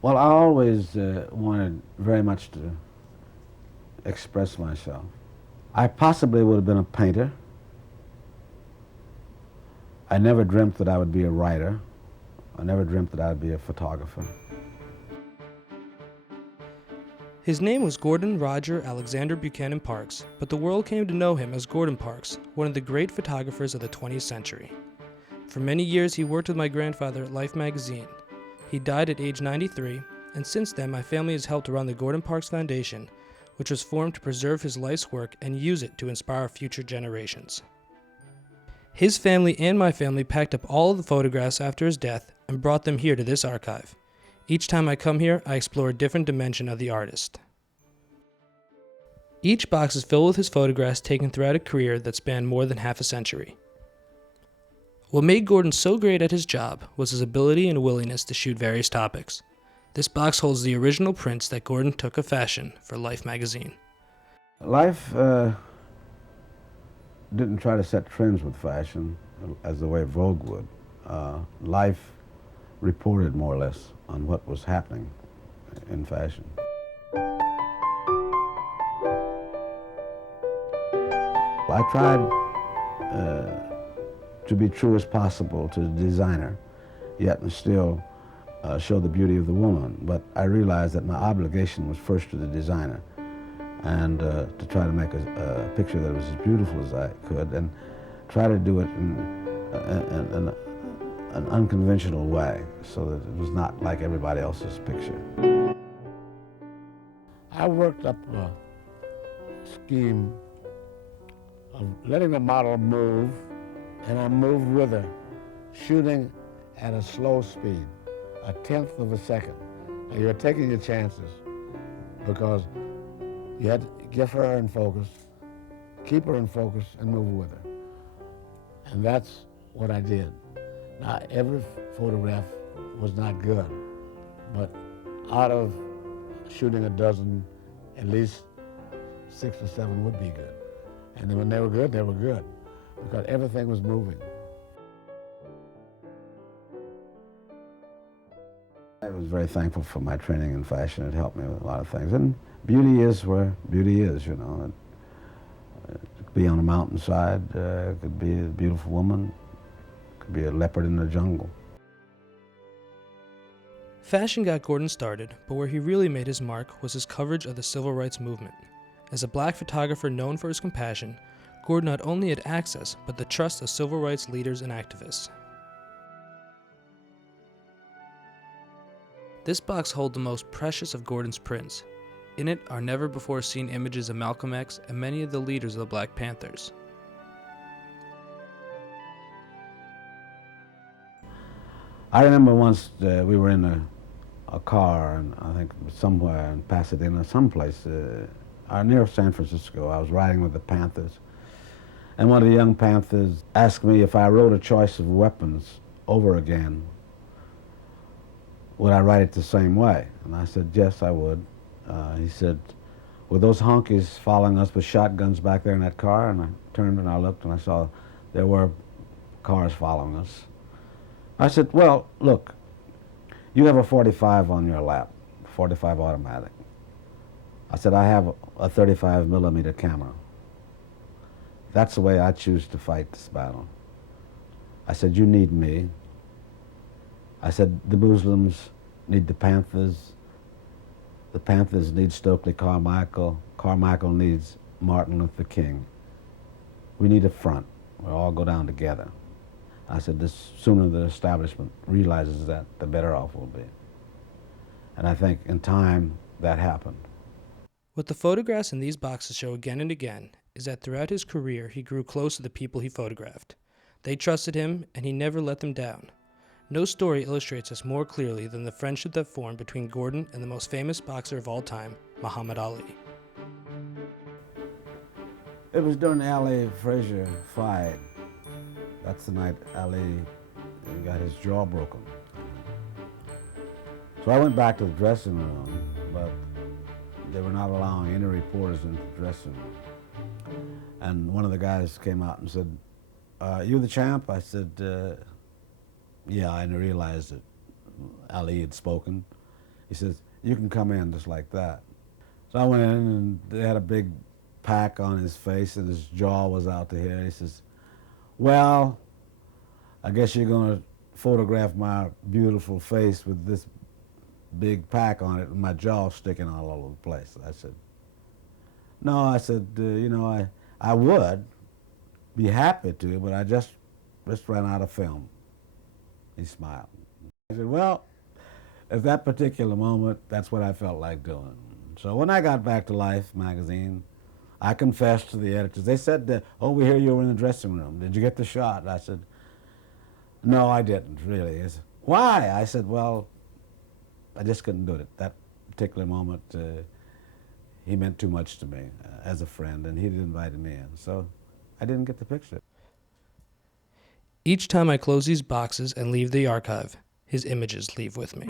Well, I always wanted very much to express myself. I possibly would have been a painter. I never dreamt that I would be a writer. I never dreamt that I would be a photographer. His name was Gordon Roger Alexander Buchanan Parks, but the world came to know him as Gordon Parks, one of the great photographers of the 20th century. For many years, he worked with my grandfather at Life magazine. He died at age 93, and since then, my family has helped run the Gordon Parks Foundation, which was formed to preserve his life's work and use it to inspire future generations. His family and my family packed up all of the photographs after his death and brought them here to this archive. Each time I come here, I explore a different dimension of the artist. Each box is filled with his photographs taken throughout a career that spanned more than half a century. What made Gordon so great at his job was his ability and willingness to shoot various topics. This box holds the original prints that Gordon took of fashion for Life magazine. Life didn't try to set trends with fashion as the way Vogue would. Life reported more or less on what was happening in fashion. I tried to be true as possible to the designer, yet and still show the beauty of the woman. But I realized that my obligation was first to the designer, and to try to make a picture that was as beautiful as I could, and try to do it in an unconventional way, so that it was not like everybody else's picture. I worked up a scheme of letting the model move, and I moved with her, shooting at a slow speed, 1/10 of a second. Now you're taking your chances because you had to get her in focus, keep her in focus, and move with her. And that's what I did. Now, every photograph was not good, but out of shooting a dozen, at least 6 or 7 would be good. And then when they were good, because everything was moving. I was very thankful for my training in fashion. It helped me with a lot of things. And beauty is where beauty is, you know. It could be on a mountainside, it could be a beautiful woman, it could be a leopard in the jungle. Fashion got Gordon started, but where he really made his mark was his coverage of the civil rights movement. As a black photographer known for his compassion, Gordon not only had access, but the trust of civil rights leaders and activists. This box holds the most precious of Gordon's prints. In it are never-before-seen images of Malcolm X and many of the leaders of the Black Panthers. I remember once we were in a car, and I think somewhere in Pasadena, someplace near San Francisco. I was riding with the Panthers, and one of the young Panthers asked me if I wrote a choice of weapons over again, would I write it the same way? And I said, yes, I would. He said, were those honkies following us with shotguns back there in that car? And I turned and I looked and I saw there were cars following us. I said, well, look, you have a 45 on your lap, 45 automatic. I said, I have a 35 millimeter camera. That's the way I choose to fight this battle. I said, you need me. I said, the Muslims need the Panthers need Stokely Carmichael, Carmichael needs Martin Luther King. We need a front. We'll all go down together. I said, the sooner the establishment realizes that, the better off we'll be. And I think in time, that happened. What the photographs in these boxes show again and again is that throughout his career, he grew close to the people he photographed. They trusted him, and he never let them down. No story illustrates this more clearly than the friendship that formed between Gordon and the most famous boxer of all time, Muhammad Ali. It was during the Ali Frazier fight. That's the night Ali got his jaw broken. So I went back to the dressing room, but they were not allowing any reporters into the dressing room. And one of the guys came out and said, you the champ? I said, yeah, I realized that Ali had spoken. He says, you can come in just like that. So I went in, and they had a big pack on his face, and his jaw was out to here. He says, well, I guess you're going to photograph my beautiful face with this big pack on it and my jaw sticking all over the place. I said, no, I said, you know, I would be happy to, but I just ran out of film. He smiled. I said, well, at that particular moment, that's what I felt like doing. So when I got back to Life magazine, I confessed to the editors. They said, oh, we hear you were in the dressing room. Did you get the shot? I said, no, I didn't, really. He said, why? I said, well, I just couldn't do it. At that particular moment, he meant too much to me as a friend, and he'd invited me in. So I didn't get the picture. Each time I close these boxes and leave the archive, his images leave with me.